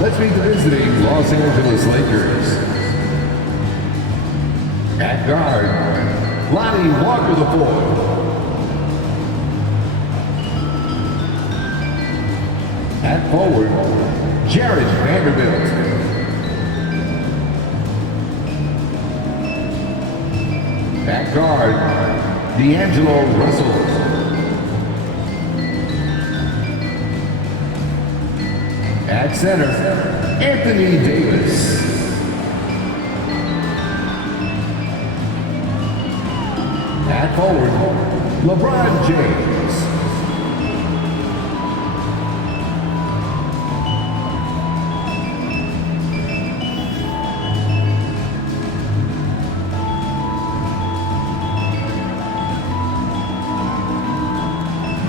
Let's meet the visiting Los Angeles Lakers. At guard, Lonnie Walker IV. At forward, Jared Vanderbilt. At guard, D'Angelo Russell. At center, Anthony Davis. At forward, LeBron James.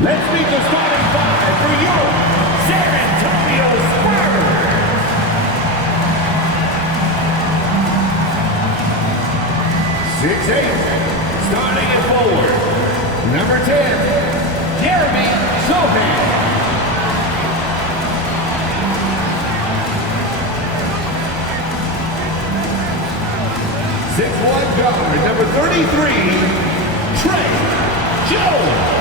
Let's meet the starting five for your San Antonio Spurs. 6'8", starting at forward. Number 10, Jeremy Sohan. '6'1" guard, number 33, Trey Jones.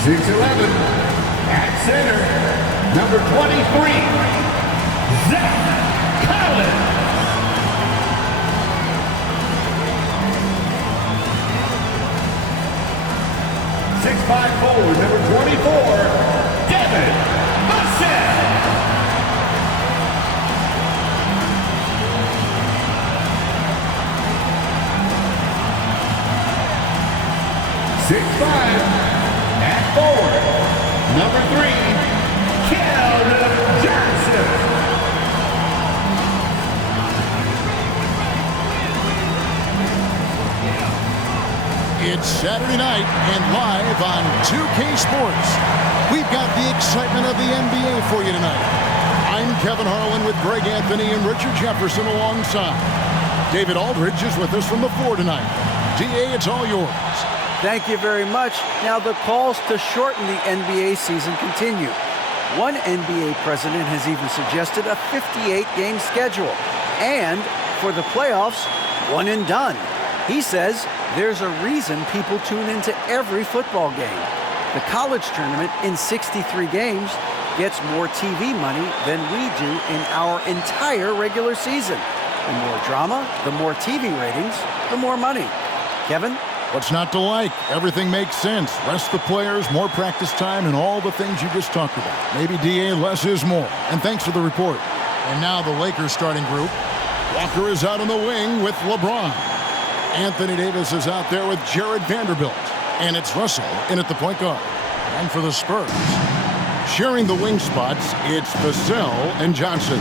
6'11", at center, number 23, Zach Collins. 6'5" forward, number 24, Devin Vassell. 6'5", at forward, number 3, Keldon Johnson. It's Saturday night and live on 2K Sports. We've got the excitement of the NBA for you tonight. I'm Kevin Harlan with Greg Anthony and Richard Jefferson alongside. David Aldridge is with us from the floor tonight. DA, it's all yours. Thank you very much. Now the calls to shorten the NBA season continue. One NBA president has even suggested a 58-game schedule. And for the playoffs, one and done. He says there's a reason people tune into every football game. The college tournament in 63 games gets more TV money than we do in our entire regular season. The more drama, the more TV ratings, the more money. Kevin? What's not to like? Everything makes sense. Rest the players, more practice time, and all the things you just talked about. Maybe, DA, less is more. And thanks for the report. And now the Lakers starting group. Walker is out on the wing with LeBron. Anthony Davis is out there with Jared Vanderbilt. And it's Russell in at the point guard. And for the Spurs, sharing the wing spots, it's Vassell and Johnson.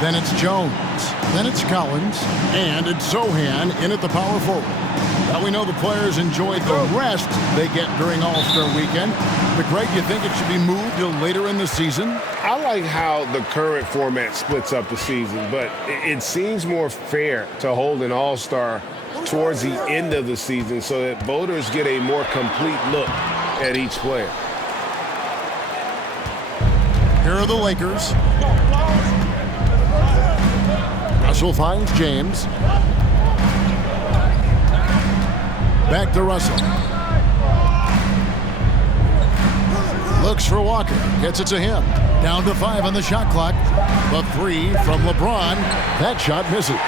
Then it's Jones. Then it's Collins. And it's Sohan in at the power forward. Now we know the players enjoy the rest they get during All-Star Weekend. But, Greg, you think it should be moved till later in the season? I like how the current format splits up the season, but it seems more fair to hold an All-Star towards the end of the season so that voters get a more complete look at each player. Here are the Lakers. Russell finds James. Back to Russell. Looks for Walker. Gets it to him. Down to 5 on the shot clock. The 3 from LeBron. That shot misses.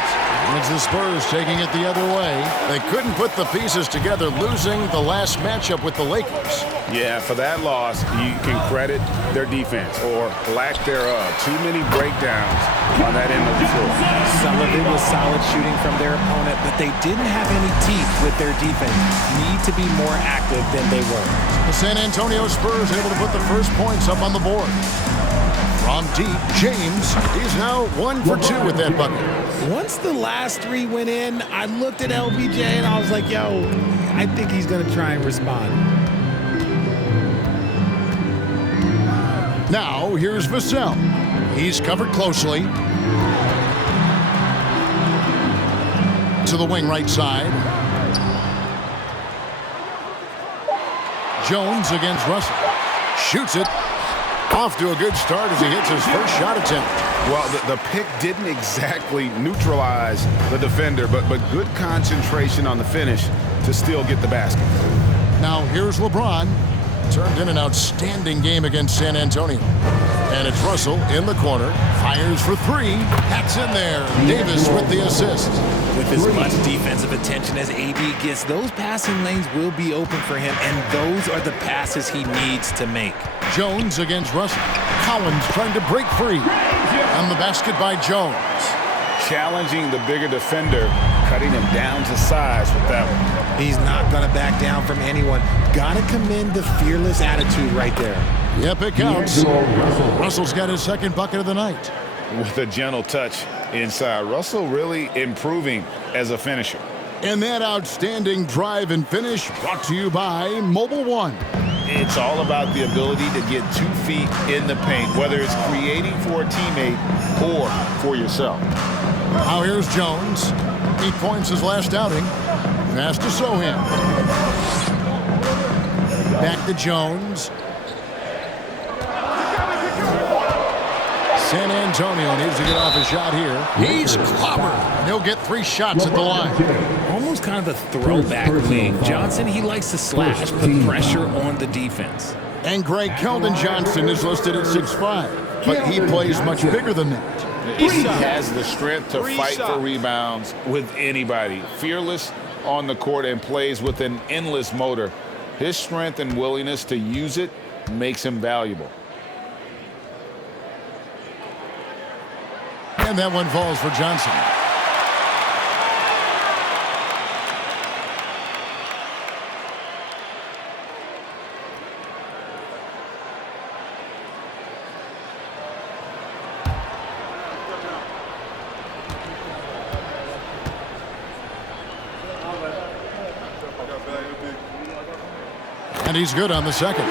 It's the Spurs taking it the other way. They couldn't put the pieces together, losing the last matchup with the Lakers. Yeah, for that loss, you can credit their defense or lack thereof. Too many breakdowns on that end of the floor. Some of it was solid shooting from their opponent, but they didn't have any teeth with their defense. Need to be more active than they were. The San Antonio Spurs able to put the first points up on the board. From deep, James, he's now 1 for 2 with that bucket. Once the last 3 went in, I looked at LBJ and I was like, yo, I think he's going to try and respond. Now, here's Vassell. He's covered closely. To the wing right side. Jones against Russell. Shoots it. Off to a good start as he hits his first shot attempt. Well, the pick didn't exactly neutralize the defender, but good concentration on the finish to still get the basket. Now here's LeBron. Turned in an outstanding game against San Antonio. And it's Russell in the corner. Fires for three. Hacks in there. Davis with the assist. With as much defensive attention as AD gets, those passing lanes will be open for him, and those are the passes he needs to make. Jones against Russell. Collins trying to break free. On the basket by Jones. Challenging the bigger defender, cutting him down to size with that one. He's not going to back down from anyone. Got to commend the fearless attitude right there. Yep, it counts. Russell's got his second bucket of the night. With a gentle touch inside. Russell really improving as a finisher. And that outstanding drive and finish brought to you by Mobile One. It's all about the ability to get 2 feet in the paint, whether it's creating for a teammate or for yourself. Now here's Jones. 8 points his last outing. Pass to Sohan. Back to Jones. San Antonio needs to get off a shot here. He's clobbered. And he'll get 3 shots at the line. Almost kind of a throwback wing. Johnson, he likes to slash, put pressure on the defense. And Greg Keldon Johnson is listed at 6'5", but he plays much bigger than that. He has the strength to fight for rebounds with anybody. Fearless on the court and plays with an endless motor. His strength and willingness to use it makes him valuable. And that one falls for Johnson. And he's good on the second.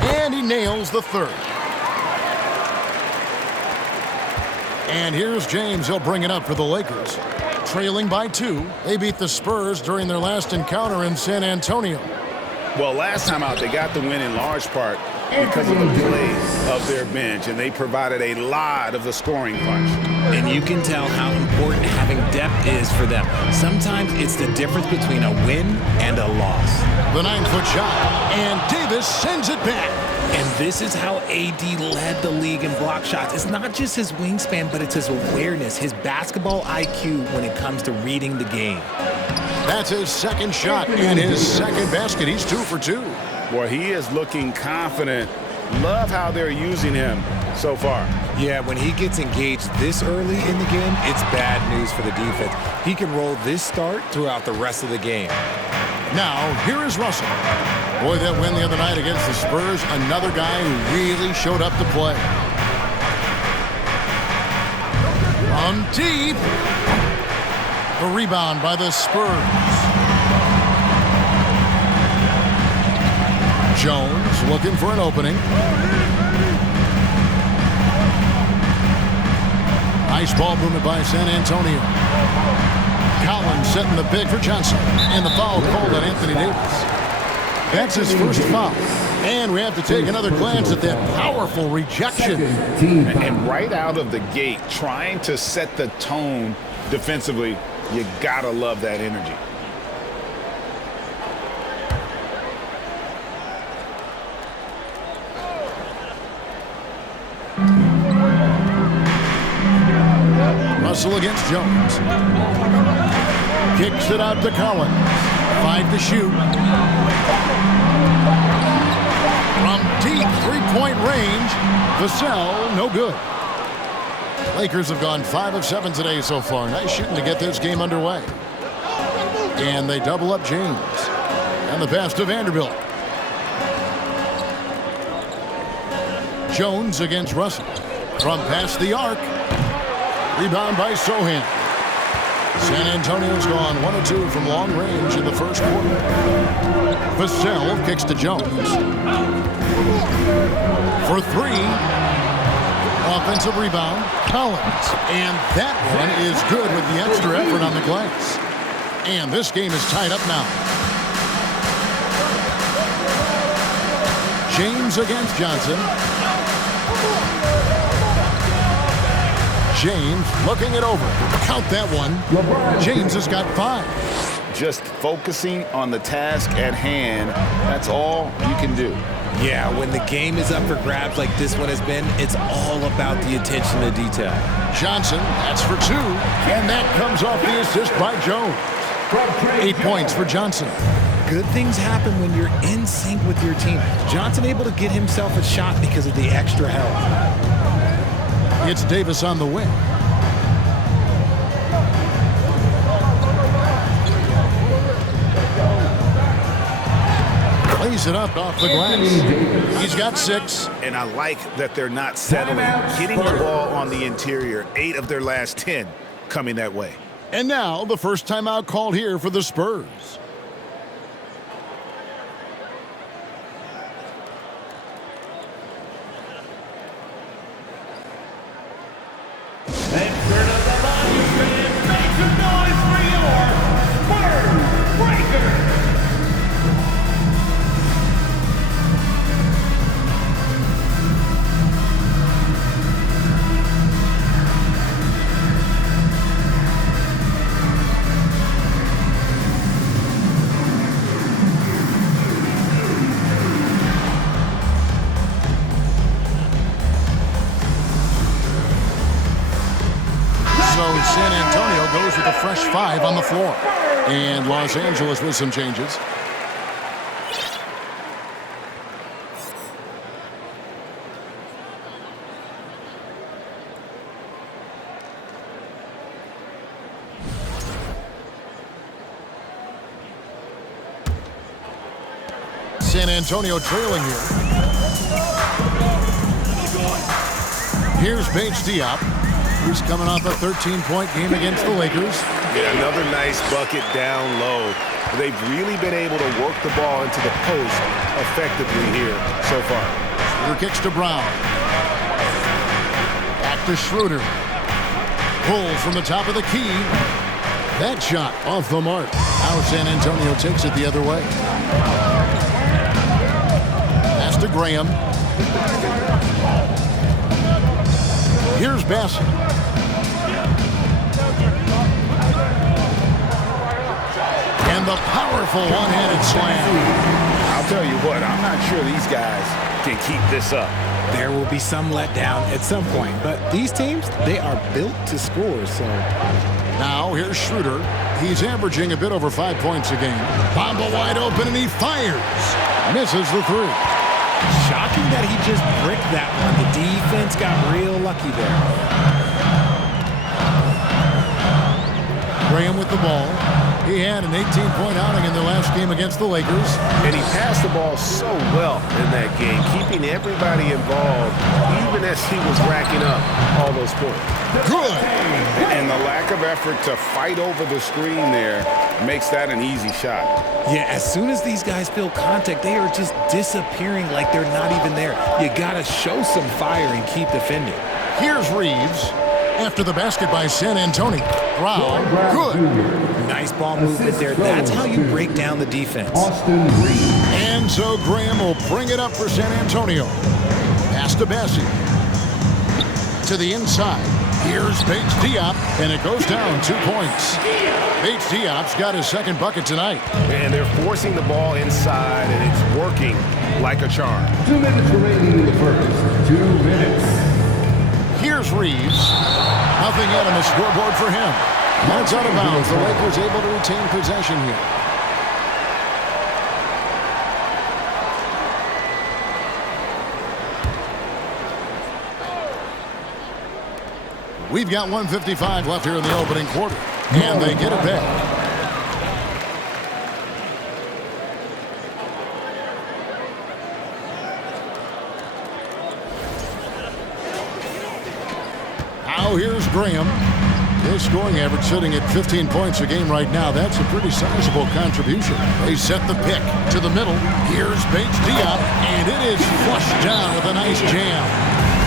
And he nails the third. And here's James. He'll bring it up for the Lakers. Trailing by 2. They beat the Spurs during their last encounter in San Antonio. Well, last time out, they got the win in large part because of the play of their bench, and they provided a lot of the scoring punch. And you can tell how important having depth is for them. Sometimes it's the difference between a win and a loss. The 9-foot shot, and Davis sends it back. And this is how AD led the league in block shots. It's not just his wingspan, but it's his awareness, his basketball IQ when it comes to reading the game. That's his second shot and his second basket. He's 2 for 2. Boy, he is looking confident. Love how they're using him so far. Yeah, when he gets engaged this early in the game, it's bad news for the defense. He can roll this start throughout the rest of the game. Now, here is Russell. Boy, that win the other night against the Spurs, another guy who really showed up to play. From deep. The rebound by the Spurs. Jones looking for an opening. Nice ball movement by San Antonio. Collins setting the pick for Johnson. And the foul called on Anthony Davis. That's his first foul. And we have to take another glance at that powerful rejection. And right out of the gate, trying to set the tone defensively, you gotta love that energy. Russell against Jones. Kicks it out to Collins. 5 to shoot. From deep 3-point range, Vassell, no good. Lakers have gone 5 of 7 today so far. Nice shooting to get this game underway. And they double up James. And the pass to Vanderbilt. Jones against Russell. From past the arc. Rebound by Sohan. San Antonio's gone 1 of 2 from long range in the first quarter. Vassell kicks to Jones. For 3. Offensive rebound, Collins. And that one is good with the extra effort on the glass. And this game is tied up now. James against Johnson. James looking it over. Count that one. James has got 5. Just focusing on the task at hand, that's all you can do. Yeah, when the game is up for grabs like this one has been, it's all about the attention to detail. Johnson, that's for 2. And that comes off the assist by Jones. 8 points for Johnson. Good things happen when you're in sync with your team. Johnson able to get himself a shot because of the extra help. It's Davis on the wing. Plays it up off the glass. He's got 6. And I like that they're not settling. Getting the ball on the interior, 8 of their last 10 coming that way. And now the first timeout called here for the Spurs. And turn up the volume and make some noise for your Spurs Breakers. So San Antonio goes with a fresh 5 on the floor. And Los Angeles with some changes. San Antonio trailing here. Here's Bates Diop. He's coming off a 13-point game against the Lakers. Yeah, another nice bucket down low. They've really been able to work the ball into the post effectively here so far. Schroeder kicks to Brown. Back to Schroeder. Pulls from the top of the key. That shot off the mark. Now San Antonio takes it the other way. Pass to Graham. Here's Bassett. And the powerful one-handed slam. I'll tell you what, I'm not sure these guys can keep this up. There will be some letdown at some point, but these teams, they are built to score, so. Now here's Schroeder. He's averaging a bit over 5 points a game. Bamba wide open and he fires. Misses the 3. Shocking that he just bricked that one. The defense got real lucky there. Graham with the ball. He had an 18-point outing in the last game against the Lakers. And he passed the ball so well in that game, keeping everybody involved, even as he was racking up all those points. Good. And the lack of effort to fight over the screen there makes that an easy shot. Yeah, as soon as these guys feel contact, they are just disappearing like they're not even there. You got to show some fire and keep defending. Here's Reeves. After the basket by San Antonio. Brown. Good. Nice ball movement there. That's how you break down the defense. And so Graham will bring it up for San Antonio. Pass to Bassett. To the inside. Here's Bates Diop, and it goes down 2 points. Bates Diop's got his second bucket tonight. And they're forcing the ball inside, and it's working like a charm. 2 minutes remaining in the first. 2 minutes. Here's Reeves. Nothing yet on the scoreboard for him. And it's out of bounds. The Lakers able to retain possession here. We've got 1:55 left here in the opening quarter. And they get it back. Now here's Graham. His scoring average sitting at 15 points a game right now. That's a pretty sizable contribution. They set the pick to the middle. Here's Bates Diop, and it is flushed down with a nice jam.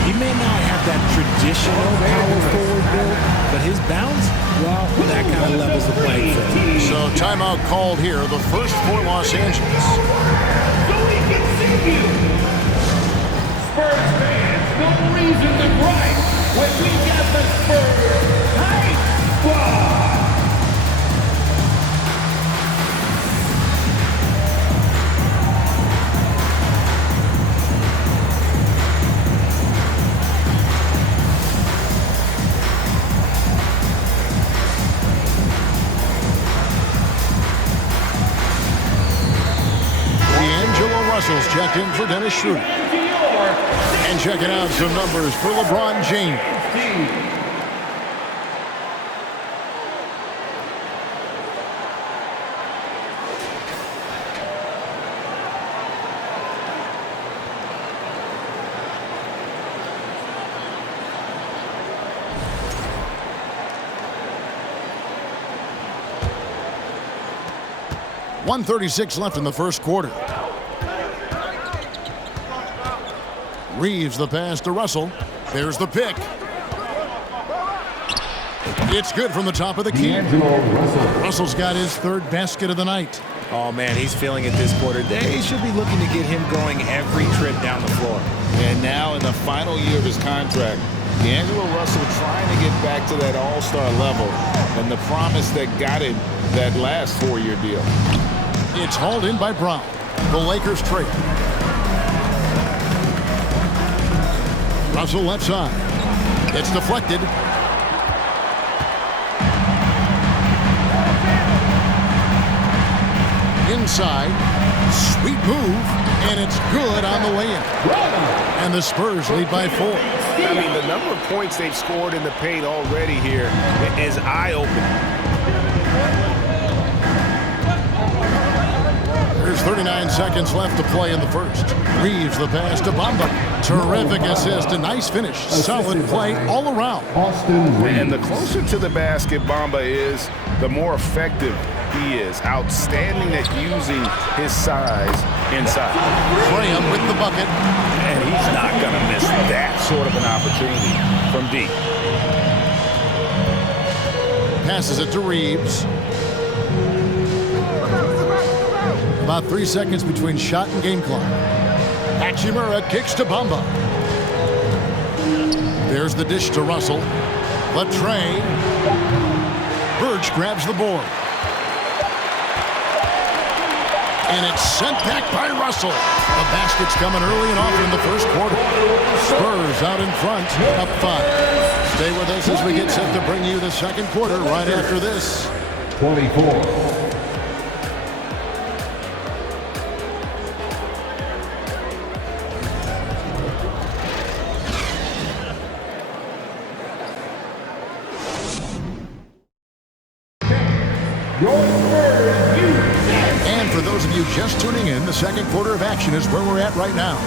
He may not have that traditional power forward build, but his bounce, well, that kind of levels the playing field. So timeout called here, the first for Los Angeles. So we continue. Spurs fans, no reason to gripe when we got the Spurs Hype Squad. Russell's checked in for Dennis Schroeder. And checking out some numbers for LeBron James. .136 left in the first quarter. Reeves the pass to Russell. There's the pick. It's good from the top of the key. Russell's got his third basket of the night. Oh, man, he's feeling it this quarter. They should be looking to get him going every trip down the floor. And now in the final year of his contract, D'Angelo Russell trying to get back to that all-star level and the promise that got him that last 4-year deal. It's hauled in by Brown. The Lakers trade. Russell left side. It's deflected. Inside. Sweet move. And it's good on the way in. And the Spurs lead by 4. I mean, the number of points they've scored in the paint already here is eye-opening. There's 39 seconds left to play in the first. Reeves the pass to Bamba. Terrific assist, a nice finish. Solid play all around. And the closer to the basket Bamba is, the more effective he is. Outstanding at using his size inside. Graham with the bucket. And he's not going to miss that sort of an opportunity from deep. Passes it to Reeves. About 3 seconds between shot and game clock. Hachimura kicks to Bamba. There's the dish to Russell. The tray. Birch grabs the board. And it's sent back by Russell. The basket's coming early and often in the first quarter. Spurs out in front, up 5. Stay with us as we get set to bring you the second quarter right after this. 24. And for those of you just tuning in, the second quarter of action is where we're at right now.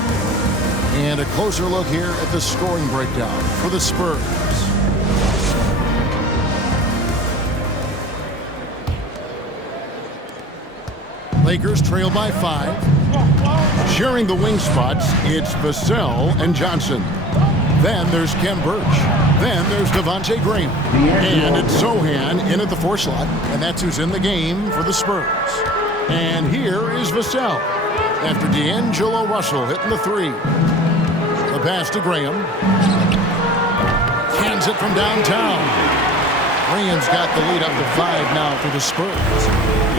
And a closer look here at the scoring breakdown for the Spurs. Lakers trail by 5. Sharing the wing spots, it's Vassell and Johnson. Then there's Kem Birch. Then there's Devontae Graham. And it's Sohan in at the 4 slot. And that's who's in the game for the Spurs. And here is Vassell after D'Angelo Russell hitting the 3. The pass to Graham. Hands it from downtown. Graham's got the lead up to 5 now for the Spurs.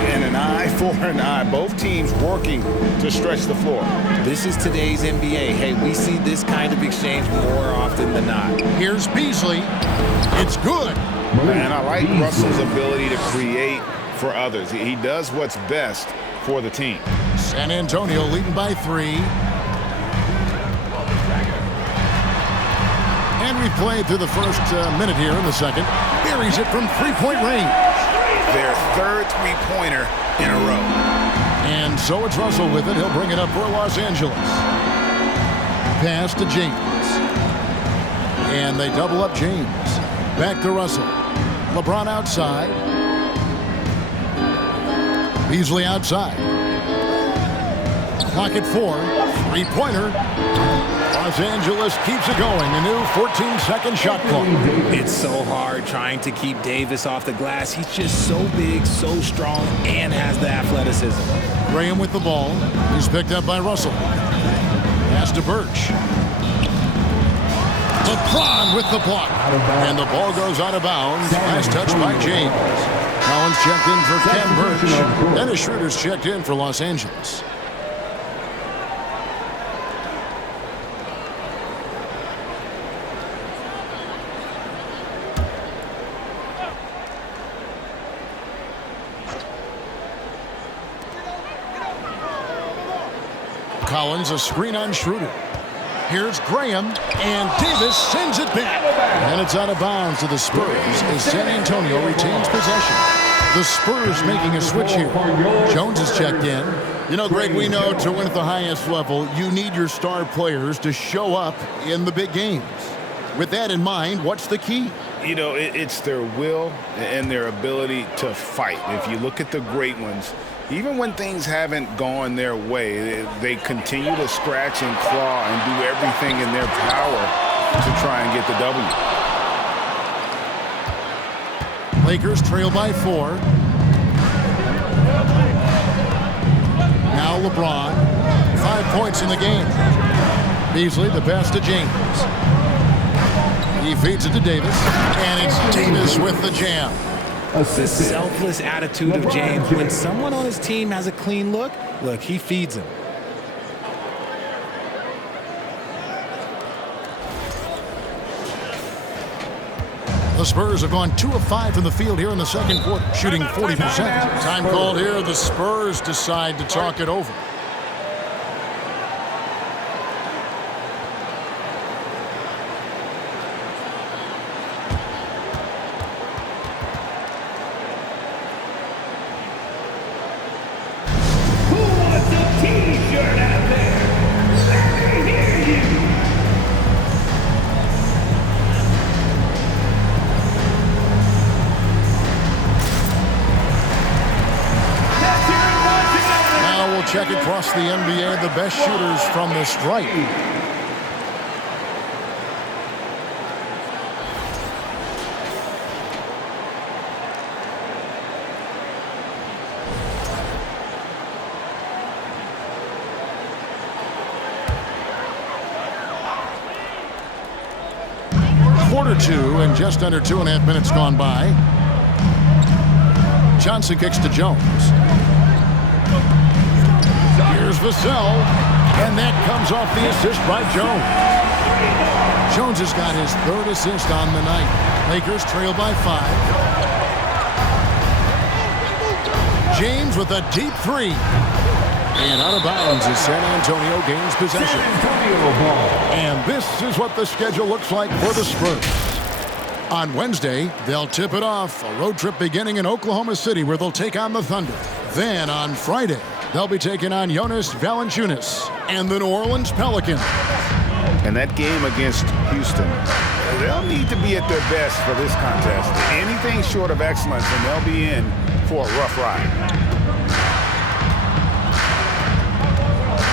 And an eye for an eye. Both teams working to stretch the floor. This is today's NBA. Hey, we see this kind of exchange more often than not. Here's Beasley. It's good. And I like Russell's ability to create for others. He does what's best for the team. San Antonio leading by 3. And we played through the first minute here in the second. Buries it from 3-point range. Their third three-pointer in a row. And so it's Russell with it. He'll bring it up for Los Angeles. Pass to James. And they double up James. Back to Russell. LeBron outside. Beasley outside. Clock at 4. Three-pointer. Los Angeles keeps it going. A new 14-second shot clock. It's so hard trying to keep Davis off the glass. He's just so big, so strong, and has the athleticism. Graham with the ball. He's picked up by Russell. Pass to Birch. LeBron with the block. And the ball goes out of bounds. Last touch by James. Collins checked in for Ken Birch. Dennis Schroeder's checked in for Los Angeles. Collins, a screen on Schroeder. Here's Graham, and Davis sends it back. And it's out of bounds to the Spurs as San Antonio retains possession. The Spurs making a switch here. Jones is checked in. You know, Greg, we know to win at the highest level, you need your star players to show up in the big games. With that in mind, what's the key? You know, it's their will and their ability to fight. If you look at the great ones, even when things haven't gone their way, they continue to scratch and claw and do everything in their power to try and get the W. Lakers trail by 4. Now LeBron. 5 points in the game. Beasley, the pass to James. He feeds it to Davis. And it's Davis with the jam. The selfless attitude of James. When someone on his team has a clean look, he feeds him. The Spurs have gone 2 of 5 from the field here in the second quarter, shooting 40%. Time called here. The Spurs decide to talk it over. T-shirt out there. Let me hear you. Now we'll check across the NBA the best shooters from the stripe. Quarter 2 and just under 2.5 minutes gone by. Johnson kicks to Jones. Here's Vassell, and that comes off the assist by Jones. Jones has got his 3rd assist on the night. Lakers trail by 5. James with a deep 3. And out of bounds as San Antonio gains possession. And this is what the schedule looks like for the Spurs. On Wednesday, they'll tip it off. A road trip beginning in Oklahoma City where they'll take on the Thunder. Then on Friday, they'll be taking on Jonas Valanciunas and the New Orleans Pelicans. And that game against Houston, they'll need to be at their best for this contest. Anything short of excellence, and they'll be in for a rough ride.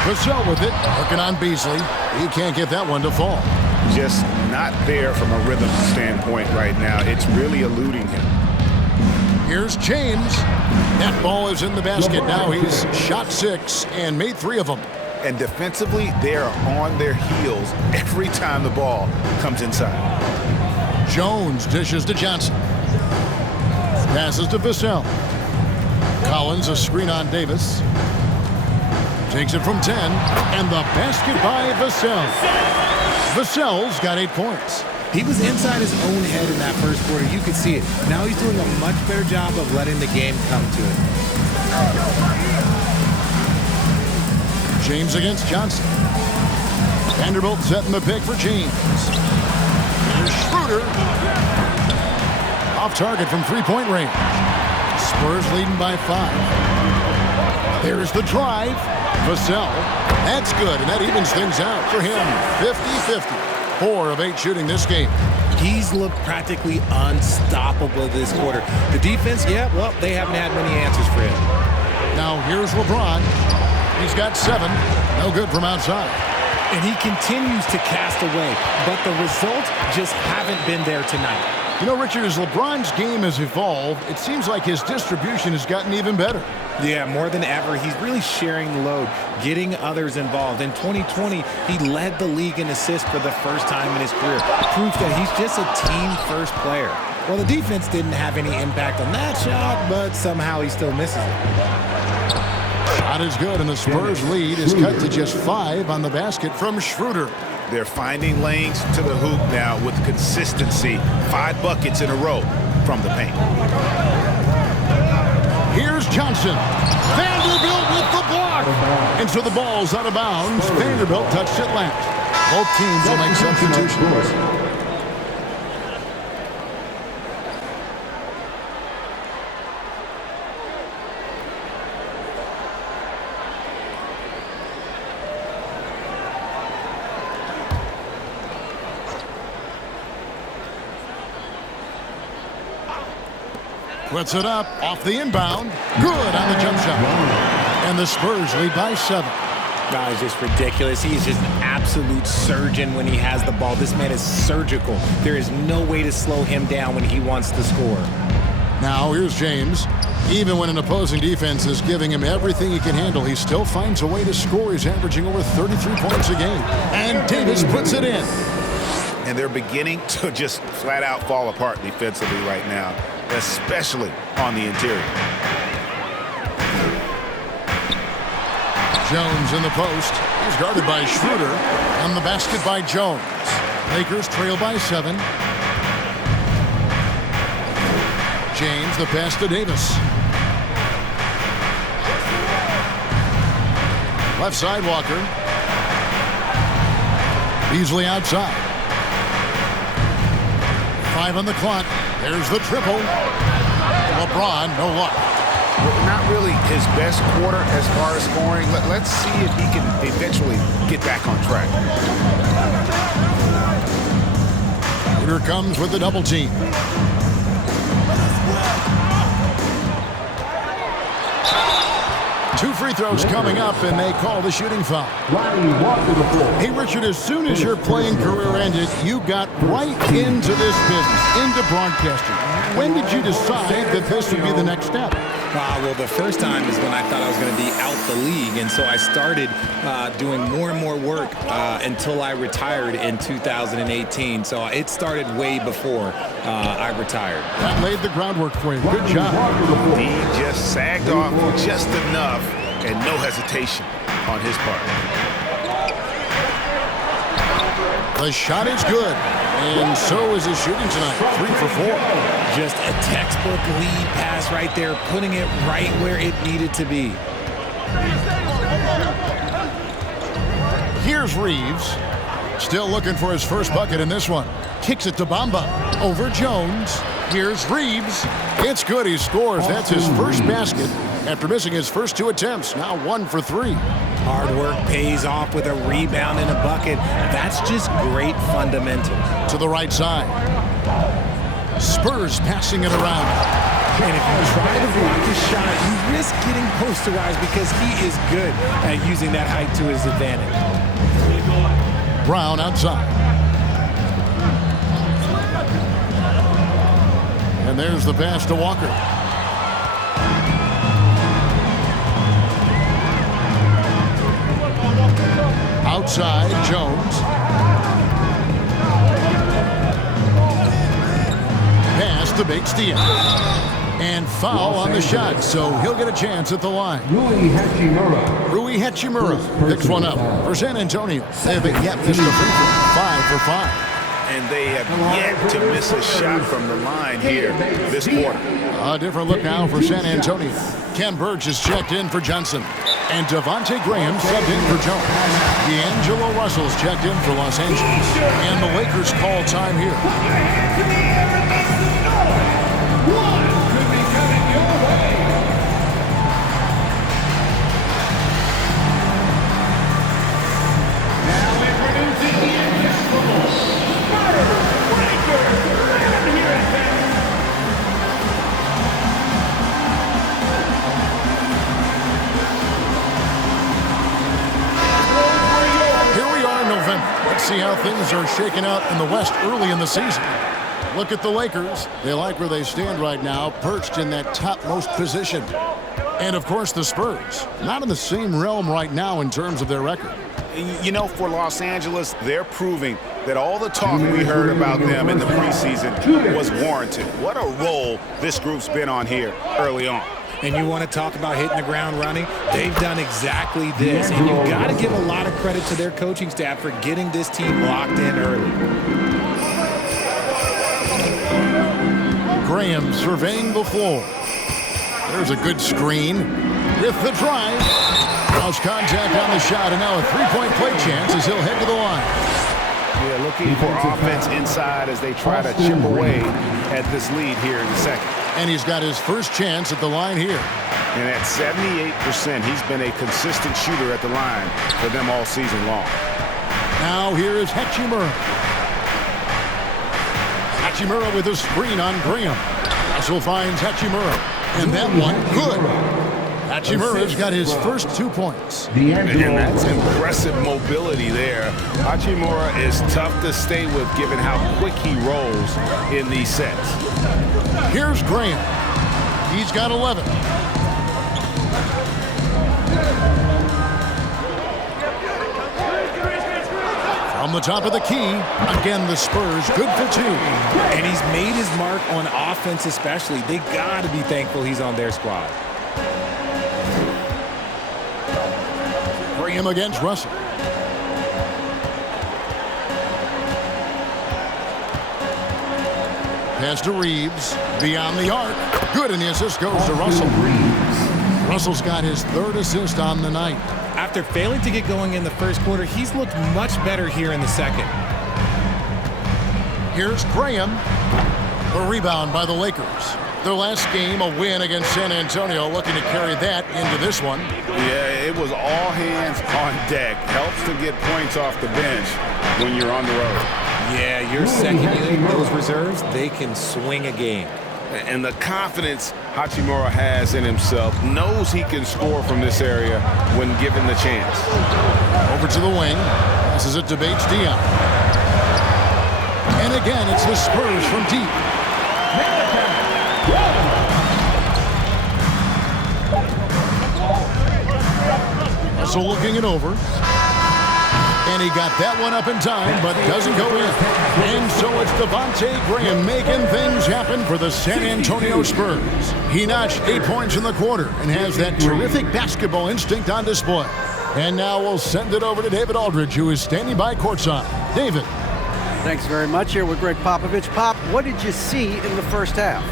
Vassell with it, looking on Beasley. He can't get that one to fall. Just not there from a rhythm standpoint right now. It's really eluding him. Here's James. That ball is in the basket now. He's shot 6 and made 3 of them. And defensively, they are on their heels every time the ball comes inside. Jones dishes to Johnson. Passes to Vassell. Collins, a screen on Davis. Takes it from 10, and the basket by Vassell. Vassell's got 8 points. He was inside his own head in that first quarter. You could see it. Now he's doing a much better job of letting the game come to him. James against Johnson. Vanderbilt setting the pick for James. Here's Schroeder. Off target from 3-point range. Spurs leading by 5. There's the drive. Vassell. That's good, and that evens things out for him. 50-50. 4 of 8 shooting this game. He's looked practically unstoppable this quarter. The defense, yeah, well, they haven't had many answers for him. Now here's LeBron. He's got 7. No good from outside. And he continues to cast away, but the results just haven't been there tonight. You know, Richard, as LeBron's game has evolved, it seems like his distribution has gotten even better. Yeah, more than ever, he's really sharing the load, getting others involved. In 2020, he led the league in assists for the first time in his career. Proof that he's just a team-first player. Well, the defense didn't have any impact on that shot, but somehow he still misses it. Shot is good, and the Spurs lead is cut to just 5 on the basket from Schroeder. They're finding lanes to the hoop now with consistency. 5 buckets in a row from the paint. Here's Johnson. Vanderbilt with the block. And so the ball's out of bounds. Vanderbilt touched it last. Both teams will make substitutions. Puts it up off the inbound. Good on the jump shot. And the Spurs lead by 7. No, it's just ridiculous. He's just an absolute surgeon when he has the ball. This man is surgical. There is no way to slow him down when he wants to score. Now here's James. Even when an opposing defense is giving him everything he can handle, he still finds a way to score. He's averaging over 33 points a game. And Davis puts it in. And they're beginning to just flat out fall apart defensively right now, especially on the interior. Jones in the post. He's guarded by Schroeder. On the basket by Jones. Lakers trail by 7. James, the pass to Davis. Left side, Walker. Beasley outside. 5 on the clock. There's the triple. LeBron, no luck. Not really his best quarter as far as scoring. Let's see if he can eventually get back on track. Here comes with the double team. Two free throws coming up, and they call the shooting foul. Hey, Richard, as soon as your playing career ended, you got right into this business, into broadcasting. When did you decide that this would be the next step? Well, the first time is when I thought I was going to be out the league, and so I started doing more and more work until I retired in 2018. So it started way before I retired. That laid the groundwork for you. Good job. He just sagged off just enough, and no hesitation on his part. The shot is good, and so is his shooting tonight. 3 for 4. Just a textbook lead pass right there, putting it right where it needed to be. Here's Reeves. Still looking for his first bucket in this one. Kicks it to Bamba. Over Jones. Here's Reeves. It's good. He scores. That's his first basket after missing his first 2 attempts. Now 1 for 3. Hard work pays off with a rebound and a bucket. That's just great fundamentals. To the right side. Spurs passing it around. And if you try to block his shot, you risk getting posterized because he is good at using that height to his advantage. Brown outside. And there's the pass to Walker. Outside, Jones. Pass to Big Steel. And foul on the shot, so he'll get a chance at the line. Rui Hachimura picks one up for San Antonio. They haven't yet missed a free throw. 5 for 5. And they have yet to miss a shot from the line here this quarter. A different look now for San Antonio. Ken Burge is checked in for Johnson. And Devontae Graham subbed in for Jones. D'Angelo Russell's checked in for Los Angeles. And the Lakers call time here. One could be coming your way. Now introducing the inevitable are shaken out in the West early in the season. Look at the Lakers. They like where they stand right now, perched in that topmost position. And, of course, the Spurs. Not in the same realm right now in terms of their record. You know, for Los Angeles, they're proving that all the talk we heard about them in the preseason was warranted. What a role this group's been on here early on. And you want to talk about hitting the ground running? They've done exactly this. And you've got to give a lot of credit to their coaching staff for getting this team locked in early. Graham surveying the floor. There's a good screen with the drive. House contact on the shot, and now a three-point play chance as he'll head to the line. Yeah, looking for offense inside as they try to chip away at this lead here in the second. And he's got his first chance at the line here. And at 78%, he's been a consistent shooter at the line for them all season long. Now here is Hachimura. Hachimura with a screen on Graham. Russell finds Hachimura. And that one, good. Hachimura's got his first 2 points. And that's impressive mobility there. Hachimura is tough to stay with given how quick he rolls in these sets. Here's Graham. He's got 11. From the top of the key, again the Spurs good for 2. And he's made his mark on offense especially. They got to be thankful he's on their squad. Graham against Russell. Pass to Reeves. Beyond the arc. Good, and the assist goes to Russell. Russell's got his third assist on the night. After failing to get going in the first quarter, he's looked much better here in the second. Here's Graham. A rebound by the Lakers. Their last game, a win against San Antonio, looking to carry that into this one. Yeah, it was all hands on deck. Helps to get points off the bench when you're on the road. Yeah, your second unit, those reserves, they can swing a game. And the confidence Hachimura has in himself, knows he can score from this area when given the chance. Over to the wing. Passes it to Bates Dion. And again, it's the Spurs from deep. Russell looking it over. And he got that one up in time, but doesn't go in. And so it's Devontae Graham making things happen for the San Antonio Spurs. He notched 8 points in the quarter and has that terrific basketball instinct on display. And now we'll send it over to David Aldridge, who is standing by courtside. David. Thanks very much. Here with Greg Popovich. Pop, what did you see in the first half?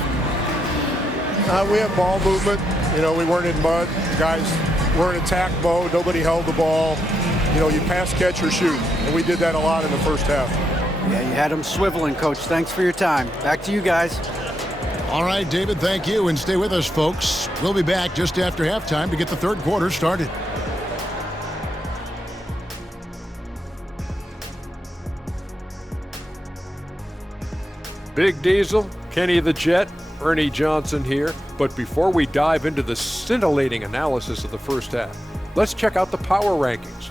We had ball movement. You know, we weren't in mud. Guys were in attack mode. Nobody held the ball. You know, you pass, catch, or shoot. And we did that a lot in the first half. Yeah, you had them swiveling, Coach. Thanks for your time. Back to you guys. All right, David, thank you. And stay with us, folks. We'll be back just after halftime to get the third quarter started. Big Diesel, Kenny the Jet, Ernie Johnson here. But before we dive into the scintillating analysis of the first half, let's check out the power rankings.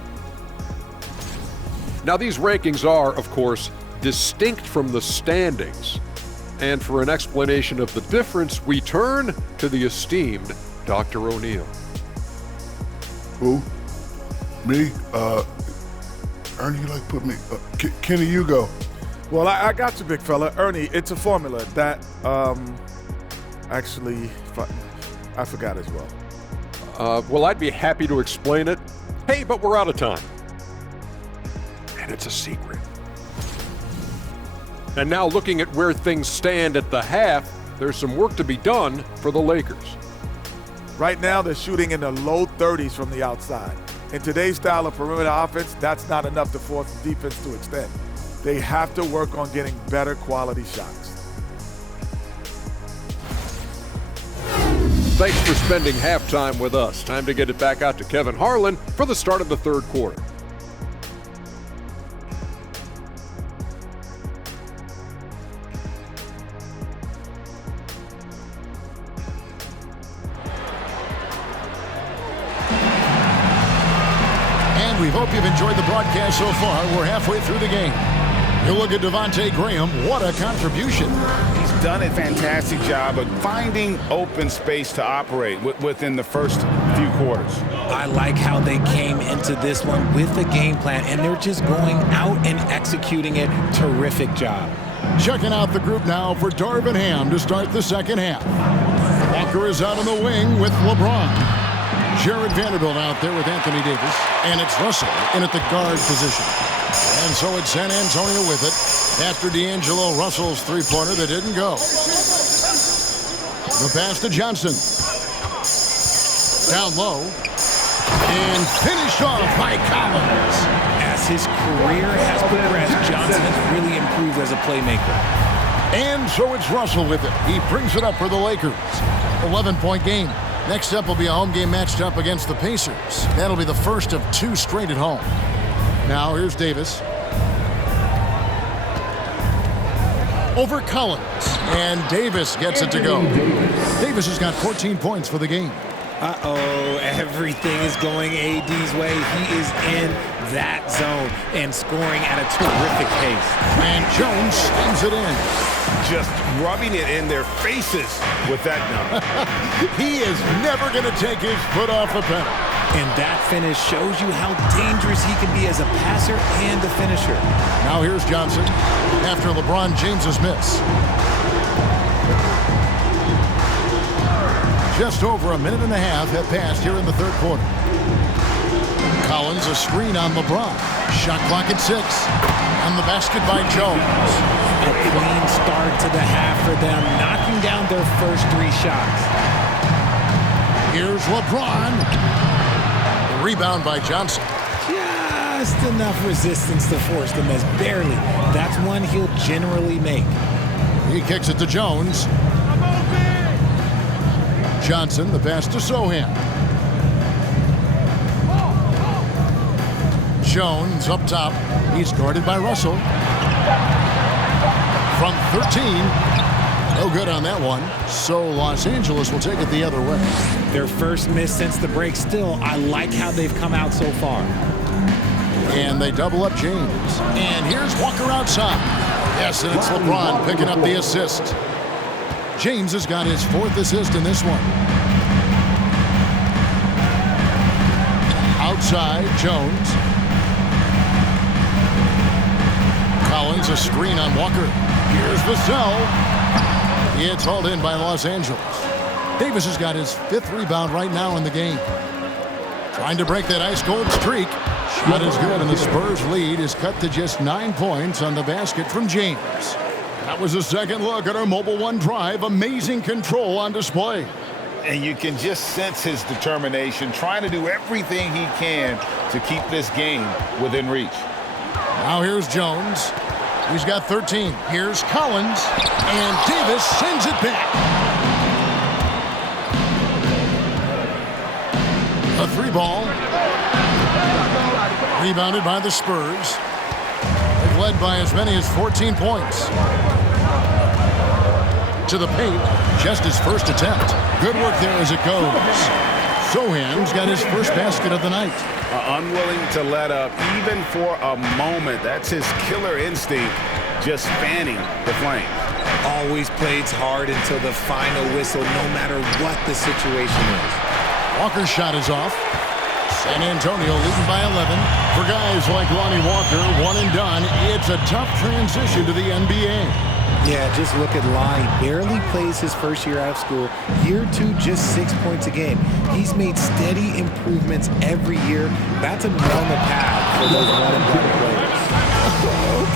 Now, these rankings are, of course, distinct from the standings. And for an explanation of the difference, we turn to the esteemed Dr. O'Neill. Who? Me? Ernie, you like put me... Kenny, you go. Well, I got you, big fella. Ernie, it's a formula that, actually, I forgot as well. Well, I'd be happy to explain it. Hey, but we're out of time. And it's a secret. And now looking at where things stand at the half, there's some work to be done for the Lakers. Right now, they're shooting in the low 30s from the outside. In today's style of perimeter offense, that's not enough to force the defense to extend. They have to work on getting better quality shots. Thanks for spending halftime with us. Time to get it back out to Kevin Harlan for the start of the third quarter. We hope you've enjoyed the broadcast so far. We're halfway through the game. You look at Devontae Graham, what a contribution. He's done a fantastic job of finding open space to operate within the first few quarters. I like how they came into this one with a game plan, and they're just going out and executing it. Terrific job. Checking out the group now for Darvin Ham to start the second half. Walker is out on the wing with LeBron. Jared Vanderbilt out there with Anthony Davis. And it's Russell in at the guard position. And so it's San Antonio with it after D'Angelo Russell's three-pointer that didn't go. The pass to Johnson. Down low. And finished off by Collins. As his career has progressed, Johnson has really improved as a playmaker. And so it's Russell with it. He brings it up for the Lakers. 11-point game. Next up will be a home game matched up against the Pacers. That'll be the first of 2 straight at home. Now here's Davis. Over Collins. And Davis gets it to go. Davis has got 14 points for the game. Uh-oh, everything is going AD's way. He is in that zone and scoring at a terrific pace. And Jones slams it in. Just rubbing it in their faces with that dunk. He is never going to take his foot off the pedal. And that finish shows you how dangerous he can be as a passer and a finisher. Now here's Johnson after LeBron James's miss. Just over a minute and a half have passed here in the third quarter. Collins a screen on LeBron. Shot clock at 6. On the basket by Jones. A clean start to the half for them, knocking down their first 3 shots. Here's LeBron. The rebound by Johnson. Just enough resistance to force the miss, barely. That's one he'll generally make. He kicks it to Jones. Johnson, the pass to Sohan. Jones up top. He's guarded by Russell. From 13. No good on that one. So Los Angeles will take it the other way. Their first miss since the break. Still, I like how they've come out so far. And they double up James. And here's Walker outside. Yes, and it's LeBron picking up the assist. James has got his 4th assist in this one. Outside, Jones. Collins a screen on Walker. Here's Vassell. It's hauled in by Los Angeles. Davis has got his 5th rebound right now in the game. Trying to break that ice-cold streak. Shot is good, and the Spurs lead is cut to just 9 points on the basket from James. That was a second look at our Mobile One drive. Amazing control on display. And you can just sense his determination, trying to do everything he can to keep this game within reach. Now here's Jones. He's got 13. Here's Collins. And Davis sends it back. A 3-ball. Rebounded by the Spurs. They've led by as many as 14 points. To the paint, just his first attempt. Good work there as it goes. Sohan's got his first basket of the night. Unwilling to let up even for a moment. That's his killer instinct, just fanning the flames. Always plays hard until the final whistle, no matter what the situation is. Walker's shot is off. San Antonio leading by 11. For guys like Lonnie Walker, one and done, it's a tough transition to the NBA. Yeah, just look at Lonnie. Barely plays his first year out of school. Year 2, just 6 points a game. He's made steady improvements every year. That's a normal path for those one-and-done players.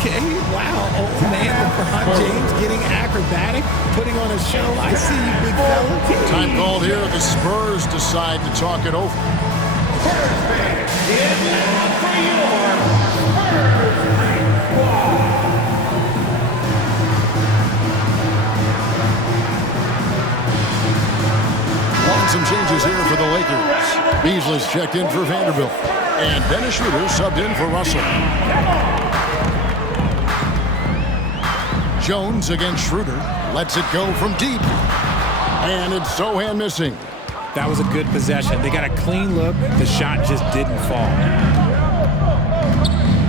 Okay, wow. Oh, man, LeBron James getting acrobatic, putting on a show. I see you, big fella. Time called here. The Spurs decide to talk it over. Spurs fans, give it up for your Spurs squad. Some changes here for the Lakers. Beasley's checked in for Vanderbilt. And Dennis Schroeder subbed in for Russell. Jones against Schroeder. Lets it go from deep. And it's Sohan missing. That was a good possession. They got a clean look. The shot just didn't fall.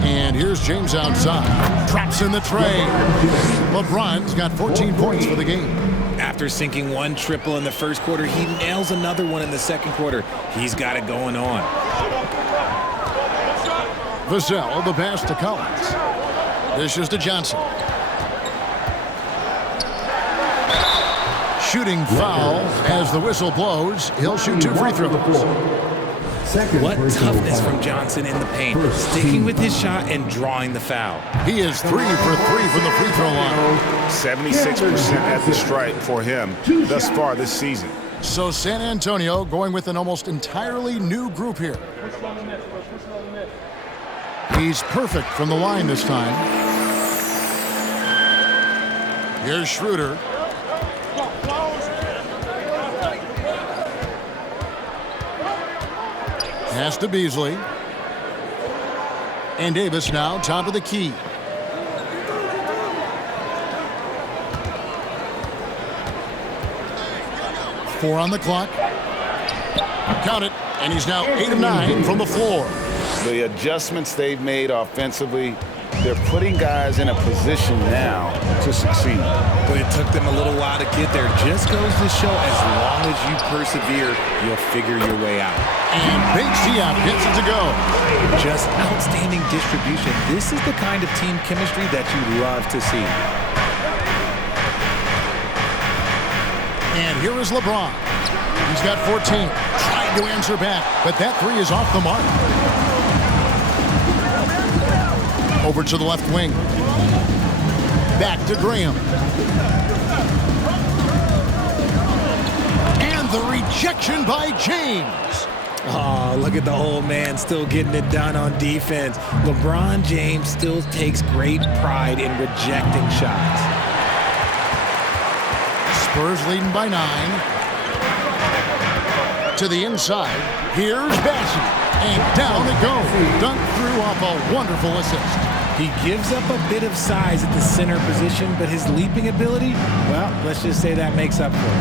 And here's James outside. Drops in the tray. LeBron's got 14 points for the game. After sinking one triple in the first quarter, he nails another one in the second quarter. He's got it going on. Vassell, the pass to Collins. Dishes to Johnson. Shooting foul as the whistle blows. He'll shoot 2 free throws. What toughness from Johnson in the paint, sticking with his shot and drawing the foul. He is 3 for 3 from the free throw line. 76% at the stripe for him thus far this season. So San Antonio going with an almost entirely new group here. He's perfect from the line this time. Here's Schroeder. Pass to Beasley. And Davis now top of the key. Four on the clock. Count it. And he's now 8 of 9 from the floor. The adjustments they've made offensively, they're putting guys in a position now to succeed. But it took them a little while to get there. Just goes to show as long as you persevere, you'll figure your way out. And Bates Diop gets it to go. Just outstanding distribution. This is the kind of team chemistry that you love to see. And here is LeBron. He's got 14. Trying to answer back, but that 3 is off the mark. Over to the left wing. Back to Graham. And the rejection by James. Oh, look at the old man still getting it done on defense. LeBron James still takes great pride in rejecting shots. Spurs leading by 9. To the inside. Here's Bassey. And down it goes. Dunked through off a wonderful assist. He gives up a bit of size at the center position, but his leaping ability, well, let's just say that makes up for it.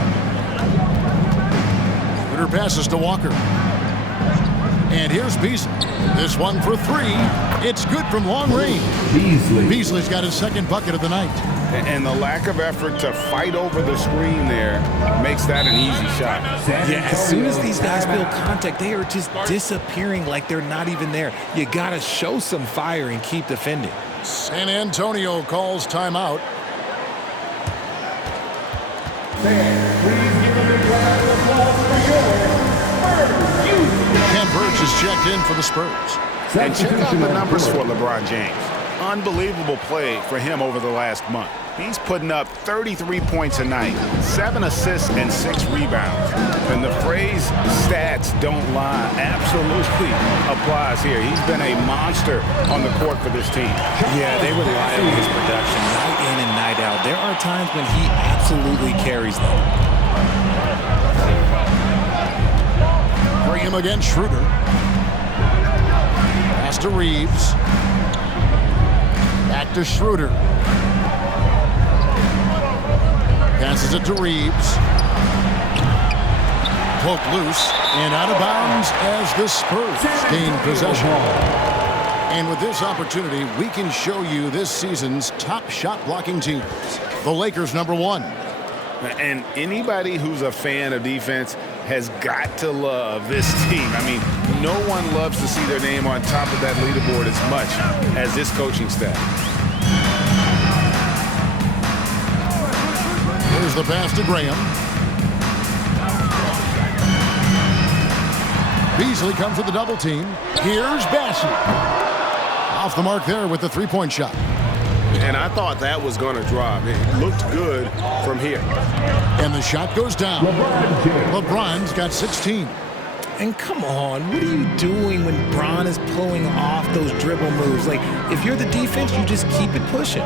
Twitter passes to Walker. And here's Beasley. This one for 3. It's good from long range. Beasley's got his second bucket of the night. And the lack of effort to fight over the screen there makes that an easy shot. Yeah, as soon as these guys feel contact, they are just disappearing like they're not even there. You got to show some fire and keep defending. San Antonio calls timeout. Ken Burge is checked in for the Spurs. And check out the numbers for LeBron James. Unbelievable play for him over the last month. He's putting up 33 points a night, 7 assists and 6 rebounds. And the phrase stats don't lie absolutely applies here. He's been a monster on the court for this team. Yeah, they rely on his production night in and night out. There are times when he absolutely carries them. Bring him against Schroeder. Pass to Reeves. Back to Schroeder. Passes it to Reeves. Poked loose and out of bounds as the Spurs gain possession. And with this opportunity, we can show you this season's top shot blocking teams. The Lakers #1. And anybody who's a fan of defense has got to love this team. I mean, no one loves to see their name on top of that leaderboard as much as this coaching staff. Here's the pass to Graham. Beasley comes with the double team. Here's Bassey. Off the mark there with the three-point shot. And I thought that was going to drop. It looked good from here. And the shot goes down. LeBron's got 16. And come on, what are you doing when Bron is pulling off those dribble moves? Like, if you're the defense, you just keep it pushing.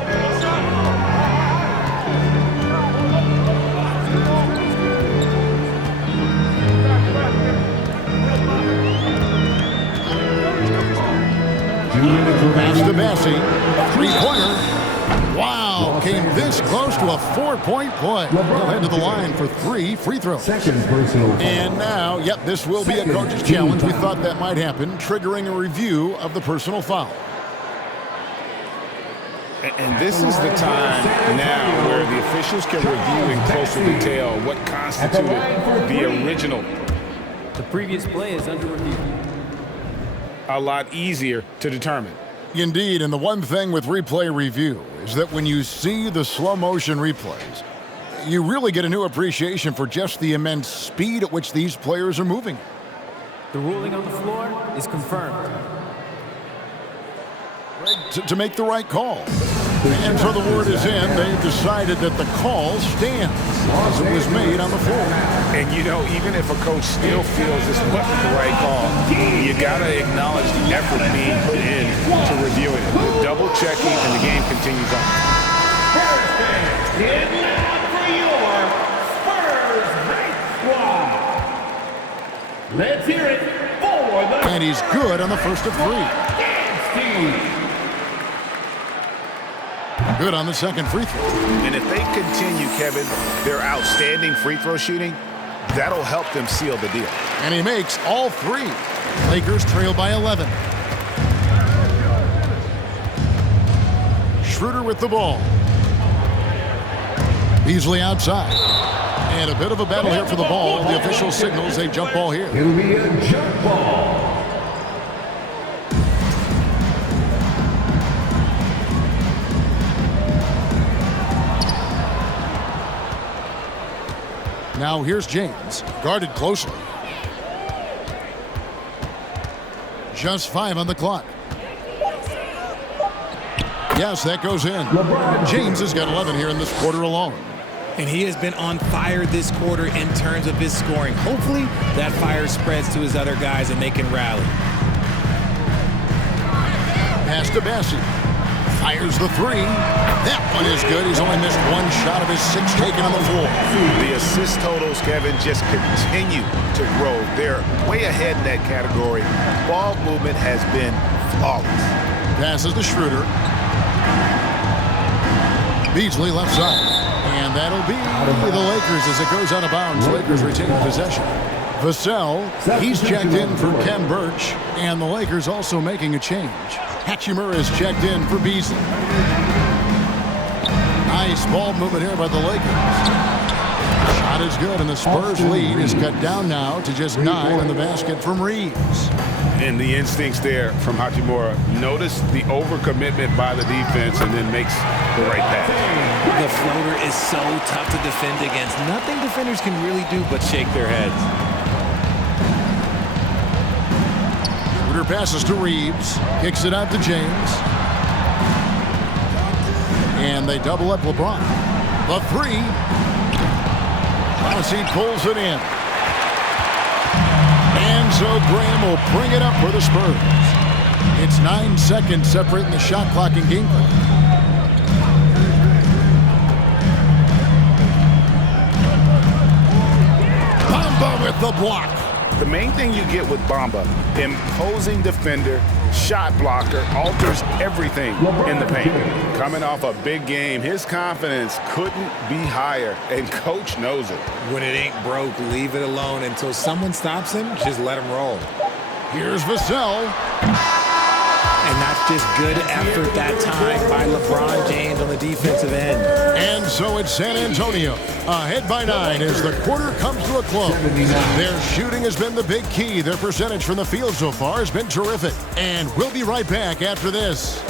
Pass to Bassey. Three-pointer. Wow, came this close to a 4-point play. He'll head to the line for 3 free throws. And now, yep, this will be a coach's challenge. We thought that might happen, triggering a review of the personal foul. And this is the time now where the officials can review in closer detail what constituted the original. The previous play is under review. A lot easier to determine. Indeed, and the one thing with replay review is that when you see the slow motion replays, you really get a new appreciation for just the immense speed at which these players are moving. The ruling on the floor is confirmed. To make the right call. And so the word is in. They've decided that the call stands as it was made on the floor. And you know, even if a coach still feels this wasn't the right call, you got to acknowledge the effort being put in to reviewing it. Double checking, and the game continues on. Spurs fans, get loud for your Spurs Night Squad. Let's hear it for the... And he's good on the first of three. Good on the second free throw. And if they continue, Kevin, their outstanding free throw shooting, that'll help them seal the deal. And he makes all three. Lakers trail by 11. Schroeder with the ball. Beasley outside. And a bit of a battle here for the ball. The official signals a jump ball here. It'll be a jump ball. Now here's James, guarded closely. Just 5 on the clock. Yes, that goes in. James has got 11 here in this quarter alone. And he has been on fire this quarter in terms of his scoring. Hopefully, that fire spreads to his other guys and they can rally. Pass to Bassi. Fires the three. That one is good. He's only missed one shot of his 6 taken on the floor. The assist totals, Kevin, just continue to grow. They're way ahead in that category. Ball movement has been flawless. Passes to Schroeder. Beasley left side. And that'll be the Lakers as it goes out of bounds. Lakers retain possession. Vassell, he's checked in for Kem Birch. And the Lakers also making a change. Hachimura is checked in for Beasley. Nice ball movement here by the Lakers. Shot is good, and the Spurs lead is cut down now to just 9 in the basket from Reeves. And the instincts there from Hachimura. Notice the overcommitment by the defense and then makes the right pass. The floater is so tough to defend against. Nothing defenders can really do but shake their heads. Passes to Reeves, kicks it out to James. And they double up LeBron. The three. Bouncy pulls it in. And so Graham will bring it up for the Spurs. It's 9 seconds separating the shot clock and game clock. Bamba with the block. The main thing you get with Bamba, imposing defender, shot blocker, alters everything in the paint. Coming off a big game, his confidence couldn't be higher, and coach knows it. When it ain't broke, leave it alone until someone stops him. Just let him roll. Here's Vassell. And that's just good effort that time by LeBron James on the defensive end. And so it's San Antonio, ahead by 9 as the quarter comes to a close. Their shooting has been the big key. Their percentage from the field so far has been terrific. And we'll be right back after this.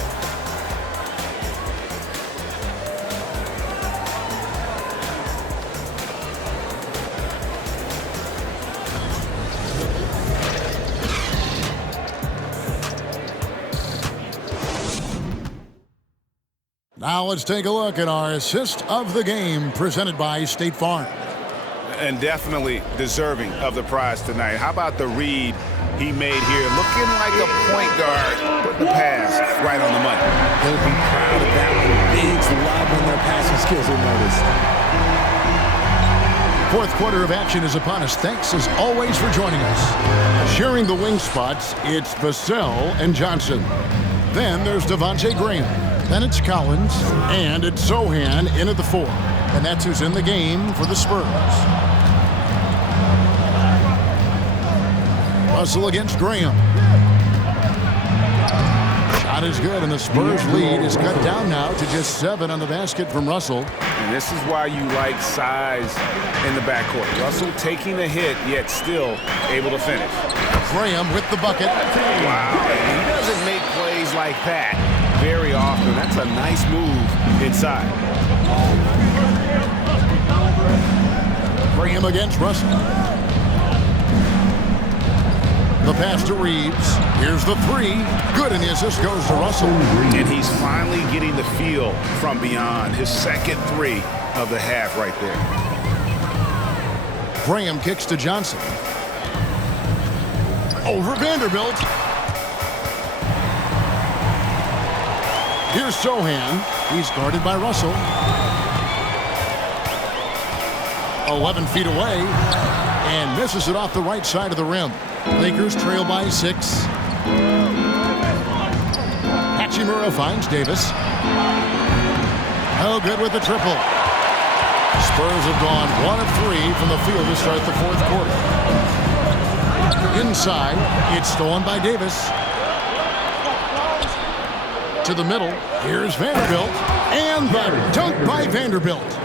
Now let's take a look at our assist of the game presented by State Farm. And definitely deserving of the prize tonight. How about the read he made here? Looking like a point guard, putting the pass right on the money. He'll be proud of that one. Bigs love when their passing skills are noticed. Fourth quarter of action is upon us. Thanks as always for joining us. Sharing the wing spots, it's Vassell and Johnson. Then there's Devontae Graham. Then it's Collins, and it's Sohan in at the 4. And that's who's in the game for the Spurs. Russell against Graham. Shot Not as good, and the Spurs lead is cut down now to just 7 on the basket from Russell. And this is why you like size in the backcourt. Russell taking the hit, yet still able to finish. Graham with the bucket. Wow, and he doesn't make plays like that very often. That's a nice move inside. Graham against Russell. The pass to Reeves. Here's the 3. Good, and the assist goes to Russell. And he's finally getting the feel from beyond. His second 3 of the half right there. Graham kicks to Johnson. Over Vanderbilt. Here's Sohan. He's guarded by Russell. 11 feet away. And misses it off the right side of the rim. Lakers trail by 6. Hachimura finds Davis. Oh, good with the triple. Spurs have gone 1 of 3 from the field to start the fourth quarter. Inside, it's stolen by Davis. To the middle, here's Vanderbilt. And the dunk by Vanderbilt.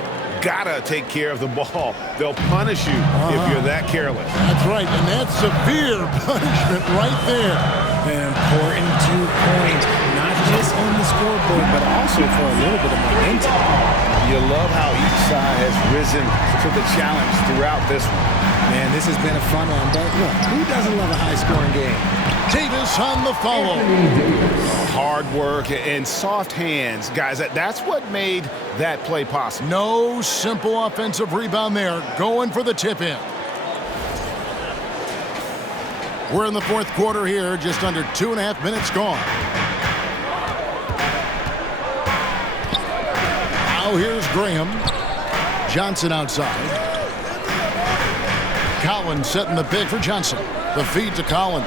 Gotta take care of the ball. They'll punish you if you're that careless. That's right, and that's severe punishment right there. An important 2 points, not just on the scoreboard, but also for a little bit of momentum. You love how each side has risen to the challenge throughout this one. Man, this has been a fun one, but look, who doesn't love a high-scoring game? Davis on the follow. Hard work and soft hands, guys. That's what made that play possible. No simple offensive rebound there. Going for the tip-in. We're in the fourth quarter here. Just under 2.5 minutes gone. Now here's Graham. Johnson outside. Collins setting the pick for Johnson. The feed to Collins.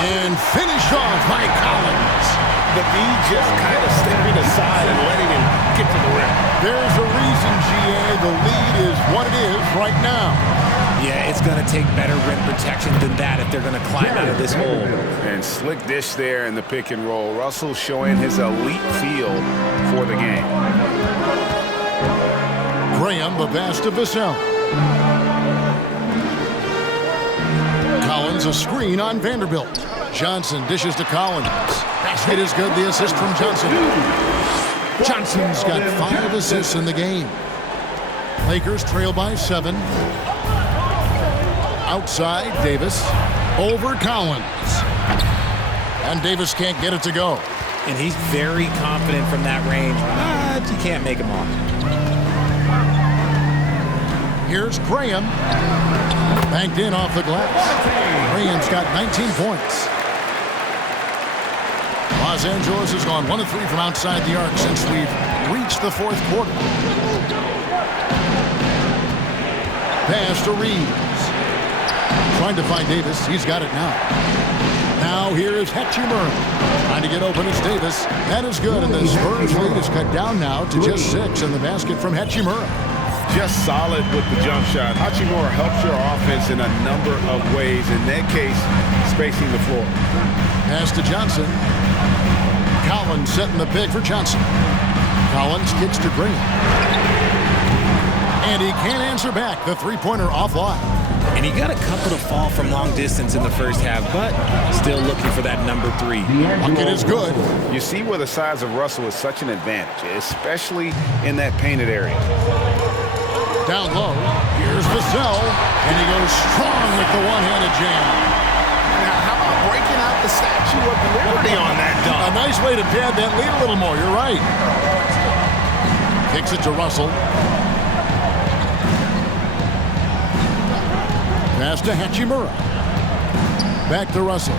And finished off by Collins. The lead just kind of stepping aside and letting him get to the rim. There's a reason, GA. The lead is what it is right now. Yeah, it's going to take better rim protection than that if they're going to climb out of this hole. And slick dish there in the pick and roll. Russell showing his elite feel for the game. Graham, the pass to Vassell. Collins, a screen on Vanderbilt. Johnson dishes to Collins. Basket is good. The assist from Johnson. Johnson's got 5 assists in the game. Lakers trail by 7. Outside, Davis. Over Collins. And Davis can't get it to go. And he's very confident from that range, but you can't make him off. Here's Graham. Banked in off the glass. Graham's got 19 points. Los Angeles has gone 1 of 3 from outside the arc since we've reached the fourth quarter. Pass to Reeves. Trying to find Davis. He's got it now. Now here is Hachimura. Trying to get open is Davis. That is good, and the Spurs lead is cut down now to just 6 in the basket from Hachimura. Just solid with the jump shot. Hachimura helps your offense in a number of ways. In that case, spacing the floor. Pass to Johnson. Collins setting the pick for Johnson. Collins kicks to Graham. And he can't answer back. The three-pointer offline. And he got a couple to fall from long distance in the first half, but still looking for that number 3. Bucket is good. You see where the size of Russell is such an advantage, especially in that painted area. Down low, here's Vassell, and he goes strong with the one-handed jam. Now, how about breaking out the Statue of Liberty on that dunk? A nice way to pad that lead a little more, you're right. Kicks it to Russell. Pass to Hachimura. Back to Russell.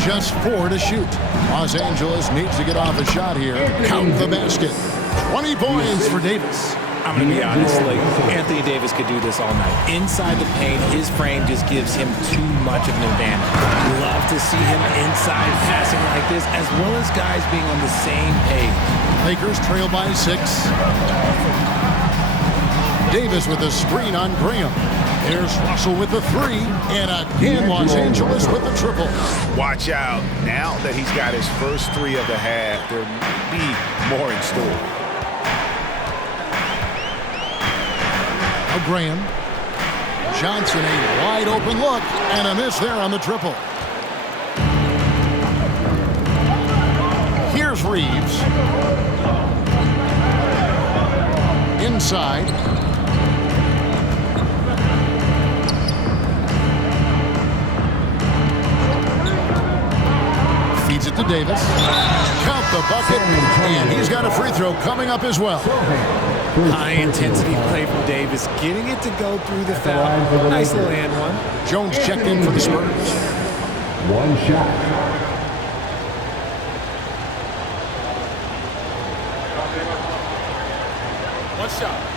Just 4 to shoot. Los Angeles needs to get off a shot here. Count the basket. 20 points for Davis. I'm going to be honest, like, Anthony Davis could do this all night. Inside the paint, his frame just gives him too much of an advantage. Love to see him inside passing like this, as well as guys being on the same page. Lakers trail by 6. Davis with a screen on Graham. Here's Russell with the three, and again Los Angeles with the triple. Watch out. Now that he's got his first three of the half, there may be more in store. Now Graham. Johnson, a wide open look, and a miss there on the triple. Here's Reeves. Inside. Feeds it to Davis. Count the bucket, and he's got a free throw coming up as well. High-intensity play from Davis, getting it to go through the foul. Nice little and one. Jones checked in for the Spurs. One shot. One shot.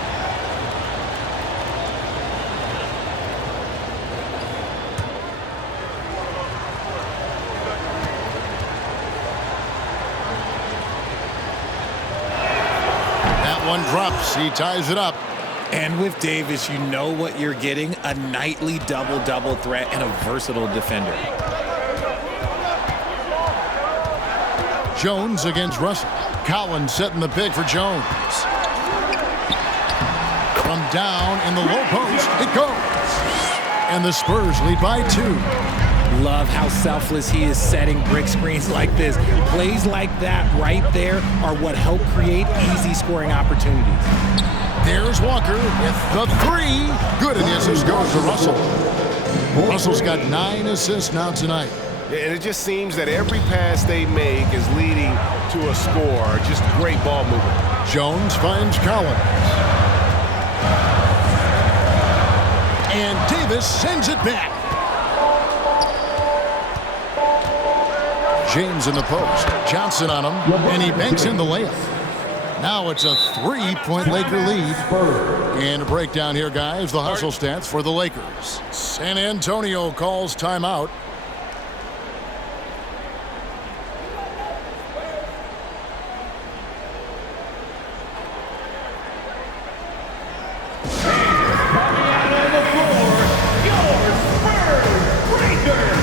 One drops. He ties it up. And with Davis, you know what you're getting, a nightly double-double threat and a versatile defender. Jones against Russell. Collins setting the pick for Jones. From down in the low post, it goes. And the Spurs lead by 2. Love how selfless he is setting brick screens like this. Plays like that right there are what help create easy scoring opportunities. There's Walker with the three. Good, and the assist goes to Russell. Russell's got 9 assists now tonight. And it just seems that every pass they make is leading to a score. Just great ball movement. Jones finds Collins. And Davis sends it back. James in the post. Johnson on him, and he banks in the layup. Now it's a 3-point Laker lead. And a breakdown here, guys. The hustle stats for the Lakers. San Antonio calls timeout. Coming out on the floor, your Spurs Breakers.